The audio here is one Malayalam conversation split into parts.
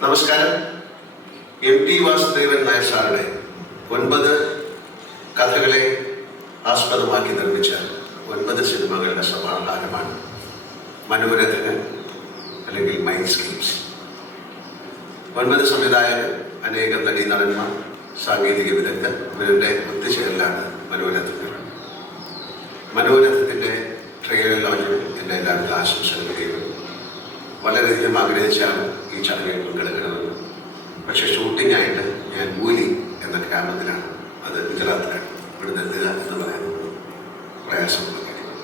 നമസ്കാരം. എം.ടി. വാസുദേവൻ നായർ സാറുടെ 9 കഥകളെ ആസ്പദമാക്കി നിർമ്മിച്ച 9 സിനിമകളുടെ സമാഹാരമാണ് മനോരഥൻ അല്ലെങ്കിൽ മൈൻഡ്സ്കേപ്സ്. 9 സംവിധായകർ, അനേകം നടീനടന്മാർ, സാങ്കേതിക വിദഗ്ധർ, ഇവരുടെ ഒത്തുചേരലാണ് മനോരഥങ്ങൾ. മനോരഥത്തിൻ്റെ ട്രെയിലർ ലോഞ്ചിന് എൻ്റെ എല്ലാവിധ ആശംസകളും. വളരെയധികം ആഗ്രഹിച്ചാണ് ഈ ചടങ്ങിൽ പങ്കെടുക്കണമെന്ന്. പക്ഷേ ഷൂട്ടിംഗ് ആയിട്ട് ഞാൻ മൂലി എന്ന ഗ്രാമത്തിലാണ്, അത് ഗുജറാത്തിലാണ്. ഇവിടെ നിർത്തുക എന്ന് പറയുന്നത് പ്രയാസമുള്ള കാര്യമാണ്.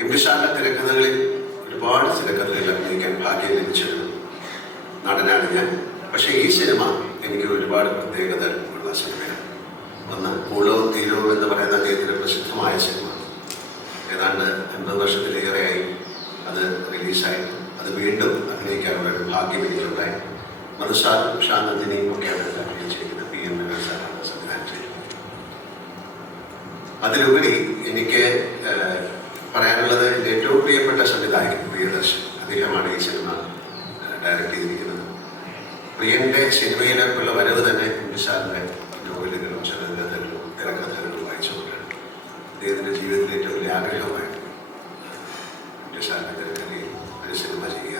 എം.ടി. സാറിൻ്റെ തിരക്കഥകളിൽ ഒരുപാട് തിരക്കഥകളിൽ അഭിനയിക്കാൻ ഭാഗ്യം ലഭിച്ചൊരു നടനാണ് ഞാൻ. പക്ഷേ ഈ സിനിമ എനിക്ക് ഒരുപാട് പ്രത്യേകത ഉള്ള സിനിമയാണ്. ഒന്ന് പൂളവും തീരവും എന്ന് പറയുന്ന അദ്ദേഹത്തിൻ്റെ പ്രസിദ്ധമായ സിനിമ. ഏതാണ്ട് 50 വർഷത്തിലേറെയായി അത് റിലീസായി. അത് വീണ്ടും അഭിനയിക്കാനുള്ള ഒരു ഭാഗ്യം എനിക്കുണ്ടായി. മധുസാറും ഷാനന്ദിനിയും ഒക്കെയാണ് അഭിനയിച്ചിരിക്കുന്നത്. PM സാറാണ് സംവിധാനം ചെയ്യുന്നത്. അതിലുപരി എനിക്ക് പറയാനുള്ളത് എൻ്റെ ഏറ്റവും പ്രിയപ്പെട്ട സംവിധായകൻ പ്രിയദർശൻ. അദ്ദേഹമാണ് ഈ സിനിമ ഡയറക്റ്റ് ചെയ്തിരിക്കുന്നത്. പ്രിയൻ്റെ സിനിമയിലേക്കുള്ള വരവ് തന്നെ എം.ടി. സാറിൻ്റെ നോവലുകളും ചെറുകഥകളും തിരക്കഥകളും വായിച്ചുകൊണ്ടാണ്. അദ്ദേഹത്തിൻ്റെ ജീവിതത്തിലെ ഏറ്റവും വലിയ ആഗ്രഹമായിരുന്നു എം.ടി. സാറിൻ്റെ തിരക്കഥയിൽ ഒരു സിനിമ ചെയ്യുക.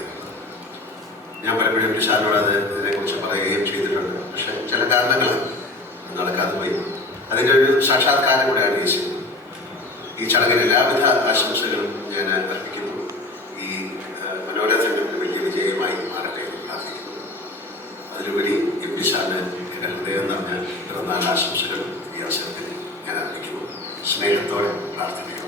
ഞാൻ പലപ്പോഴും എം.ടി. സാറിനോട് ഇതിനെക്കുറിച്ച് പറയുകയും ചെയ്തിട്ടുണ്ട്. പക്ഷേ ചില കാരണങ്ങൾ നടക്കാതെ പോയി. അതിൻ്റെ ഒരു സാക്ഷാത്കാരം കൂടെയാണ് ഈ സിനിമ. ഈ ചടങ്ങിന് എല്ലാവിധ ആശംസകളും ഞാൻ അർപ്പിക്കുന്നു. ഈ മനോരഥൻ്റെ വലിയ വിജയമായി മാറട്ടെ എന്ന് പ്രാർത്ഥിക്കുന്നു. അതിലുപരി എം.ടി. സാറിന് എൻ്റെ ഹൃദയം നിറഞ്ഞ പിറന്നാൾ ആശംസകൾ ഈ അവസരത്തിൽ ഞാൻ അർപ്പിക്കുന്നു. സ്നേഹത്തോടെ പ്രാർത്ഥിക്കുന്നു.